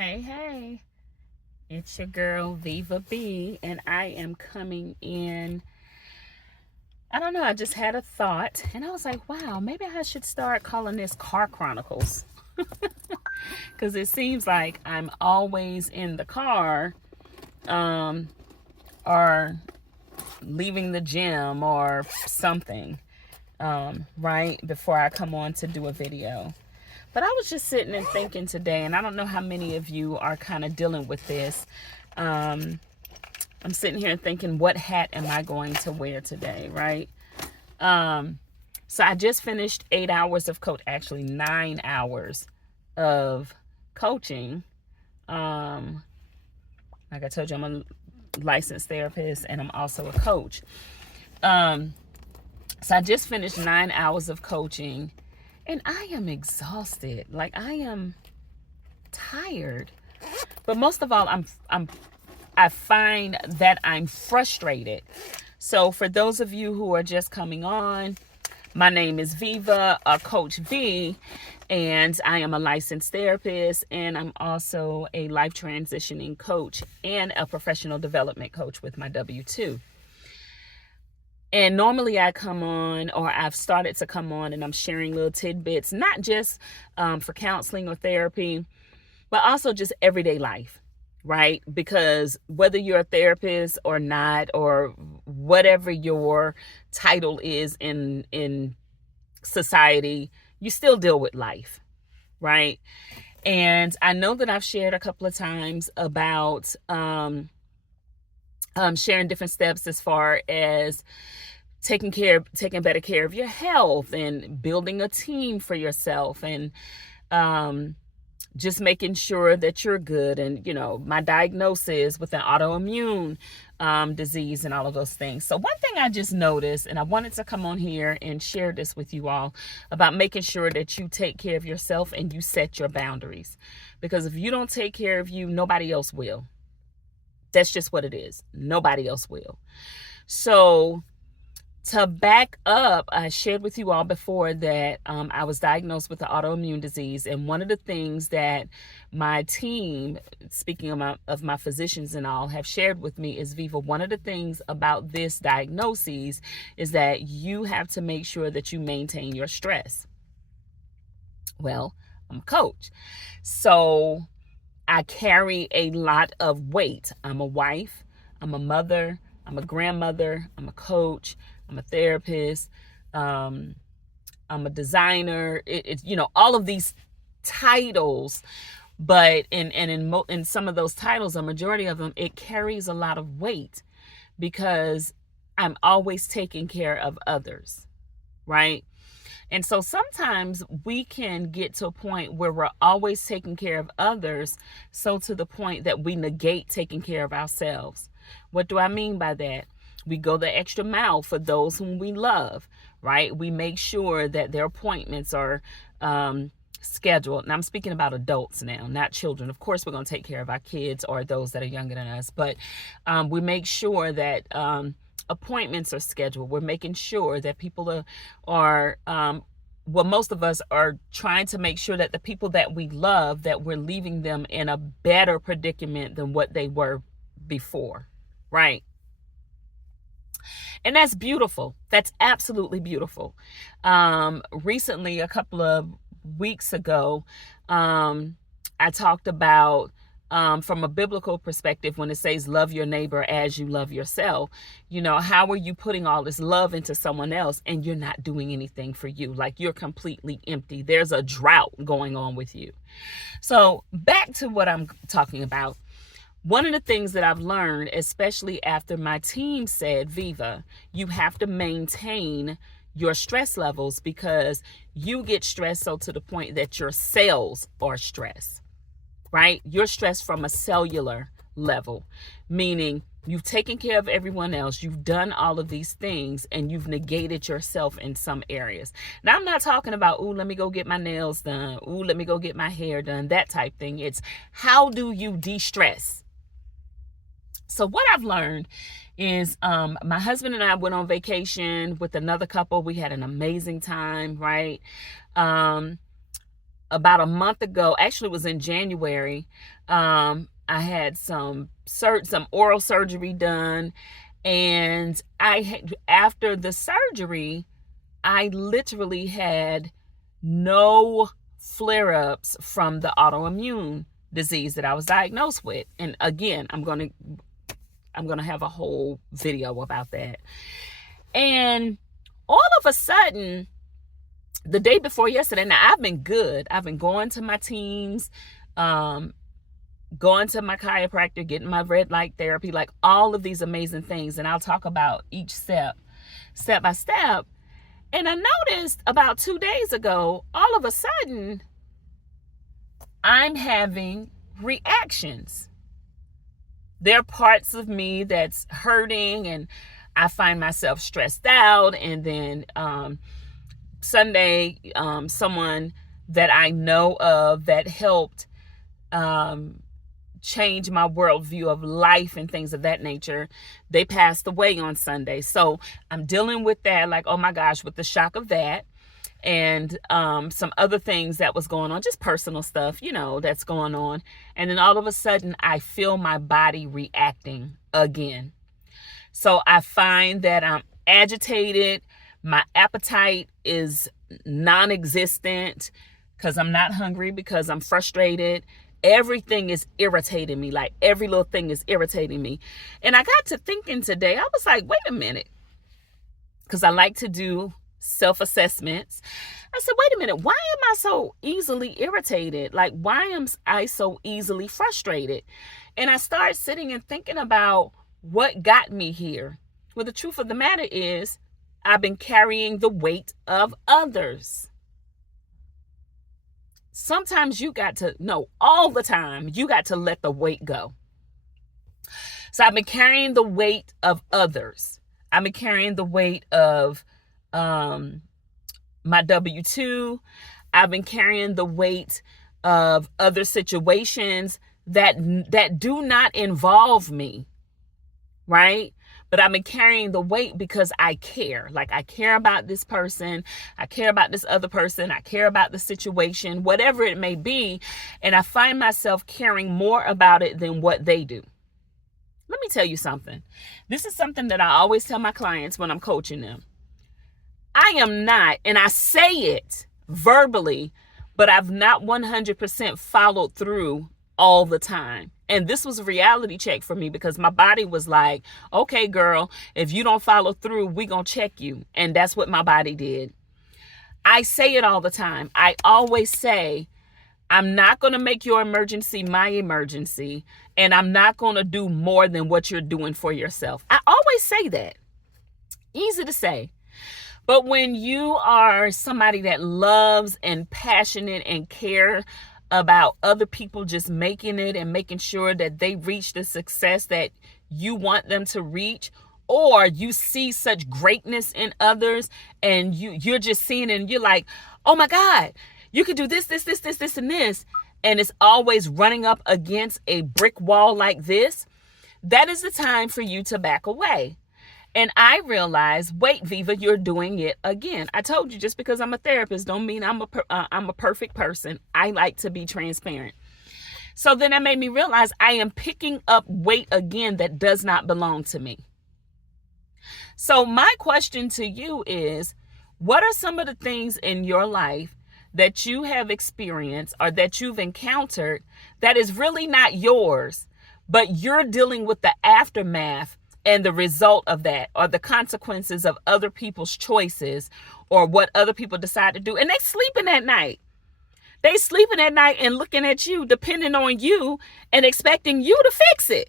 Hey, it's your girl Viva B, and I am coming in. I don't know, I just had a thought, and I was like, wow, maybe I should start calling this Car Chronicles because it seems like I'm always in the car, um, or leaving the gym or something, right before I come on to do a video. But I was just sitting and thinking today, and I don't know how many of you are kind of dealing with this. Um, I'm sitting here thinking, what hat am I going to wear today, right? So I just finished 8 hours of actually 9 hours of coaching. Um, like I told you, I'm a licensed therapist and I'm also a coach. So I just finished 9 hours of coaching and I am exhausted. Like I am tired. But most of all, I find that I'm frustrated. So for those of you who are just coming on, my name is Viva, Coach V, and I am a licensed therapist, and I'm also a life transitioning coach and a professional development coach with my W-2. And normally I come on, or I've started to come on, and I'm sharing little tidbits, not just for counseling or therapy, but also just everyday life, right? Because whether you're a therapist or not, or whatever your title is in society, you still deal with life, right? And I know that I've shared a couple of times about sharing different steps as far as taking better care of your health and building a team for yourself, and just making sure that you're good. And, my diagnosis with an autoimmune disease and all of those things. So one thing I just noticed, and I wanted to come on here and share this with you all about making sure that you take care of yourself and you set your boundaries. Because if you don't take care of you, nobody else will. That's just what it is. Nobody else will. So to back up, I shared with you all before that I was diagnosed with an autoimmune disease. And one of the things that my team, speaking of my physicians and all, have shared with me is, Viva, one of the things about this diagnosis is that you have to make sure that you maintain your stress. Well, I'm a coach. So I carry a lot of weight. I'm a wife, I'm a mother, I'm a grandmother, I'm a coach, I'm a therapist, I'm a designer. It's all of these titles, but in some of those titles, a majority of them, it carries a lot of weight because I'm always taking care of others, right? And so sometimes we can get to a point where we're always taking care of others, so to the point that we negate taking care of ourselves. What do I mean by that? We go the extra mile for those whom we love, right? We make sure that their appointments are scheduled. And I'm speaking about adults now, not children. Of course, we're going to take care of our kids or those that are younger than us, but we make sure that appointments are scheduled. We're making sure that people are well, most of us are trying to make sure that the people that we love, that we're leaving them in a better predicament than what they were before, right? And that's beautiful. That's absolutely beautiful. Recently, a couple of weeks ago, I talked about, from a biblical perspective, when it says love your neighbor as you love yourself, how are you putting all this love into someone else and you're not doing anything for you? Like you're completely empty. There's a drought going on with you. So back to what I'm talking about. One of the things that I've learned, especially after my team said, Viva, you have to maintain your stress levels because you get stressed so to the point that your cells are stressed, right? You're stressed from a cellular level, meaning you've taken care of everyone else. You've done all of these things and you've negated yourself in some areas. Now, I'm not talking about, let me go get my nails done. Let me go get my hair done, that type thing. It's how do you de-stress? So what I've learned is my husband and I went on vacation with another couple. We had an amazing time, right? about a month ago, actually it was in January, I had some oral surgery done, and after the surgery, I literally had no flare-ups from the autoimmune disease that I was diagnosed with. And again, I'm going to have a whole video about that. And all of a sudden, the day before yesterday, now I've been good. I've been going to my teams, going to my chiropractor, getting my red light therapy, like all of these amazing things. And I'll talk about each step by step. And I noticed about 2 days ago, all of a sudden, I'm having reactions. There are parts of me that's hurting, and I find myself stressed out. And then Sunday, someone that I know of that helped change my worldview of life and things of that nature, they passed away on Sunday. So I'm dealing with that, like, oh my gosh, with the shock of that, and some other things that was going on, just personal stuff, that's going on. And then all of a sudden I feel my body reacting again. So I find that I'm agitated. My appetite is non-existent because I'm not hungry, because I'm frustrated. Everything is irritating me. Like every little thing is irritating me. And I got to thinking today, I was like, wait a minute. Because I like to do self-assessments. I said, wait a minute, why am I so easily irritated? Like, why am I so easily frustrated? And I started sitting and thinking about what got me here. Well, the truth of the matter is, I've been carrying the weight of others. Sometimes you got to, no, all the time, you got to let the weight go. So I've been carrying the weight of others. I've been carrying the weight of my W-2. I've been carrying the weight of other situations that do not involve me, right? But I've been carrying the weight because I care. Like, I care about this person. I care about this other person. I care about the situation, whatever it may be. And I find myself caring more about it than what they do. Let me tell you something. This is something that I always tell my clients when I'm coaching them. I am not, and I say it verbally, but I've not 100% followed through all the time. And this was a reality check for me, because my body was like, okay, girl, if you don't follow through, we gonna check you. And that's what my body did. I say it all the time. I always say, I'm not going to make your emergency my emergency, and I'm not going to do more than what you're doing for yourself. I always say that. Easy to say. But when you are somebody that loves and passionate and care about other people just making it and making sure that they reach the success that you want them to reach, or you see such greatness in others and you're just seeing it and you're like, oh my God, you could do this, and this, and it's always running up against a brick wall like this, that is the time for you to back away. And I realized, wait, Viva, you're doing it again. I told you, just because I'm a therapist don't mean I'm a perfect person. I like to be transparent. So then that made me realize I am picking up weight again that does not belong to me. So my question to you is, what are some of the things in your life that you have experienced or that you've encountered that is really not yours, but you're dealing with the aftermath and the result of that, or the consequences of other people's choices, or what other people decide to do? And they sleeping at night. They sleeping at night and looking at you, depending on you and expecting you to fix it.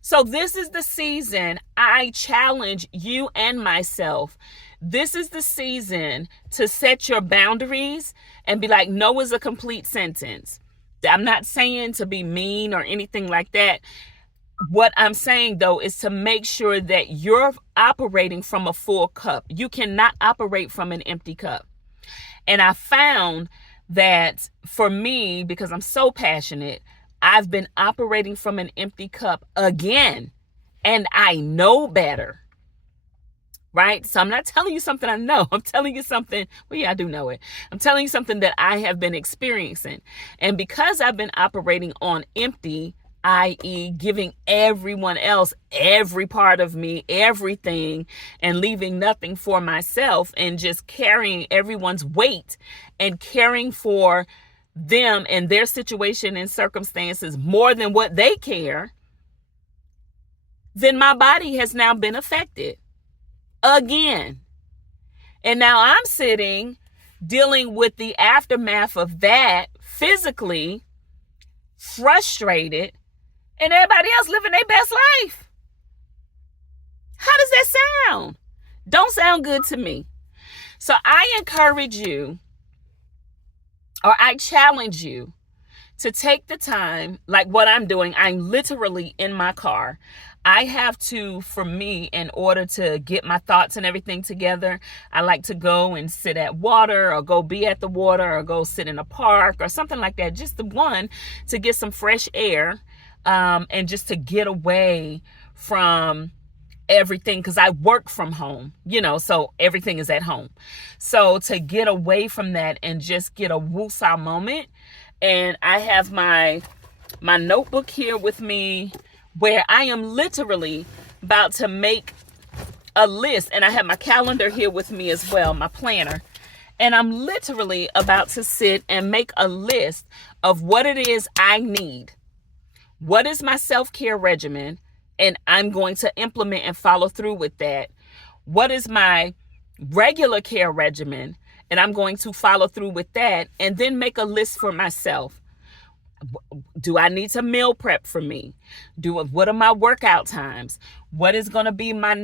So this is the season I challenge you and myself. This is the season to set your boundaries and be like, no is a complete sentence. I'm not saying to be mean or anything like that. What I'm saying, though, is to make sure that you're operating from a full cup. You cannot operate from an empty cup. And I found that for me, because I'm so passionate, I've been operating from an empty cup again. And I know better. right? So I'm not telling you something I know. I'm telling you something, well, yeah, I do know it. I'm telling you something that I have been experiencing. And because I've been operating on empty, i.e., giving everyone else every part of me, everything, and leaving nothing for myself, and just carrying everyone's weight and caring for them and their situation and circumstances more than what they care, then my body has now been affected again. And now I'm sitting dealing with the aftermath of that physically, frustrated, and everybody else living their best life. How does that sound? Don't sound good to me. So I encourage you, or I challenge you, to take the time, like what I'm doing. I'm literally in my car. I have to, for me, in order to get my thoughts and everything together, I like to go and sit at water, or go be at the water, or go sit in a park or something like that. Just the one, to get some fresh air, and just to get away from everything, because I work from home, so everything is at home. So to get away from that and just get a woosah moment. And I have my notebook here with me, where I am literally about to make a list. And I have my calendar here with me as well, my planner. And I'm literally about to sit and make a list of what it is I need. What is my self-care regimen? And I'm going to implement and follow through with that. What is my regular care regimen? And I'm going to follow through with that, and then make a list for myself. Do I need to meal prep for me? What are my workout times? What is going to be my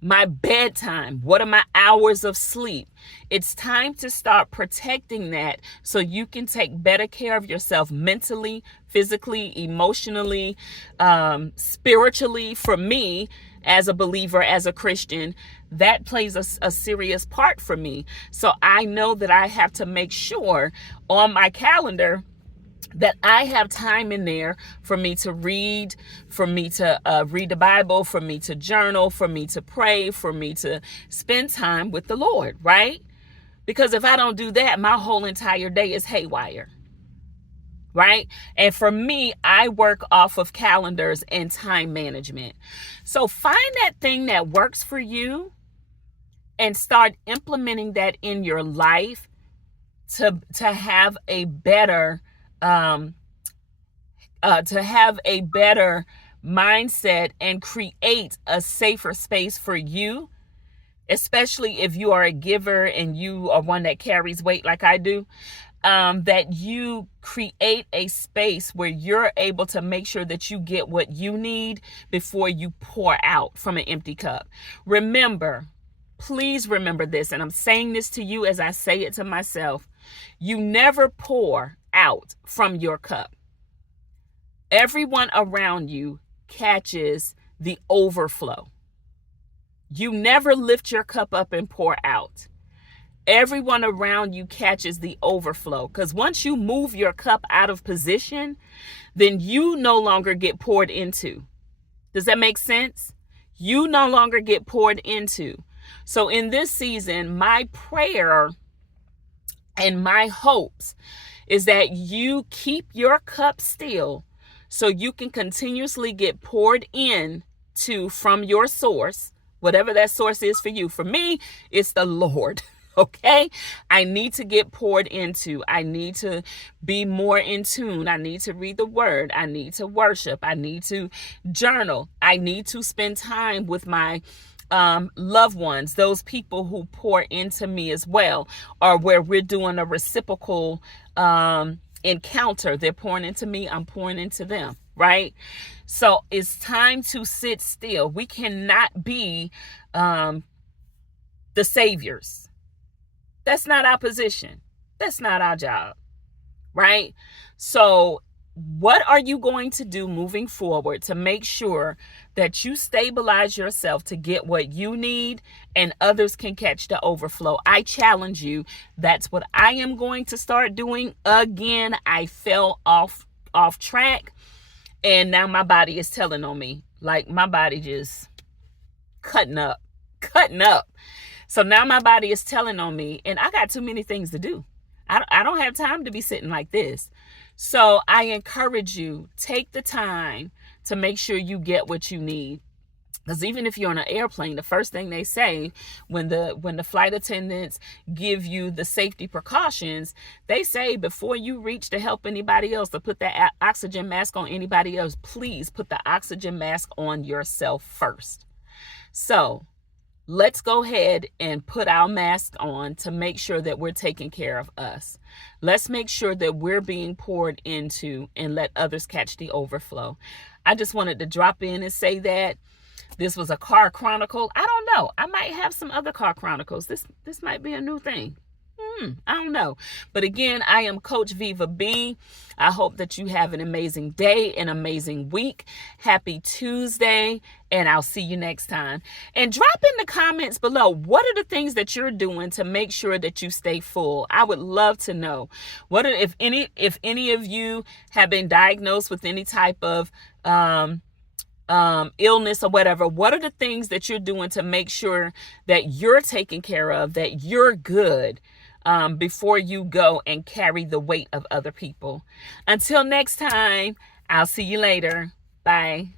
my bedtime? What are my hours of sleep? It's time to start protecting that, so you can take better care of yourself mentally, physically, emotionally, spiritually. For me, as a believer, as a Christian, that plays a serious part for me. So I know that I have to make sure on my calendar that I have time in there for me to read, for me to read the Bible, for me to journal, for me to pray, for me to spend time with the Lord, right? Because if I don't do that, my whole entire day is haywire, right? And for me, I work off of calendars and time management. So find that thing that works for you and start implementing that in your life to have a better mindset and create a safer space for you, especially if you are a giver and you are one that carries weight like I do. That you create a space where you're able to make sure that you get what you need before you pour out from an empty cup. Remember, please remember this, and I'm saying this to you as I say it to myself. You never pour out from your cup. Everyone around you catches the overflow. You never lift your cup up and pour out. Everyone around you catches the overflow, because once you move your cup out of position, then you no longer get poured into. Does that make sense? You no longer get poured into. So in this season, my prayer and my hopes is that you keep your cup still, so you can continuously get poured in to from your source, whatever that source is for you. For me, it's the Lord. Okay, I need to get poured into. I need to be more in tune. I need to read the word. I need to worship. I need to journal. I need to spend time with my loved ones, those people who pour into me as well, or where we're doing a reciprocal encounter. They're pouring into me, I'm pouring into them, right? So it's time to sit still. We cannot be the saviors. That's not our position. That's not our job, right? So what are you going to do moving forward to make sure that you stabilize yourself to get what you need and others can catch the overflow? I challenge you. That's what I am going to start doing. Again, I fell off track, and now my body is telling on me. Like, my body just, cutting up, cutting up. So now my body is telling on me, and I got too many things to do. I don't have time to be sitting like this. So I encourage you, take the time to make sure you get what you need. Because even if you're on an airplane, the first thing they say when the flight attendants give you the safety precautions, they say before you reach to help anybody else, to put that oxygen mask on anybody else, please put the oxygen mask on yourself first. So let's go ahead and put our mask on to make sure that we're taking care of us. Let's make sure that we're being poured into and let others catch the overflow. I just wanted to drop in and say that. This was a car chronicle. I don't know. I might have some other car chronicles. This might be a new thing. I don't know. But again, I am Coach Viva B. I hope that you have an amazing day, an amazing week. Happy Tuesday, and I'll see you next time. And drop in the comments below, what are the things that you're doing to make sure that you stay full? I would love to know. If any of you have been diagnosed with any type of illness or whatever, what are the things that you're doing to make sure that you're taken care of, that you're good, before you go and carry the weight of other people? Until next time, I'll see you later. Bye.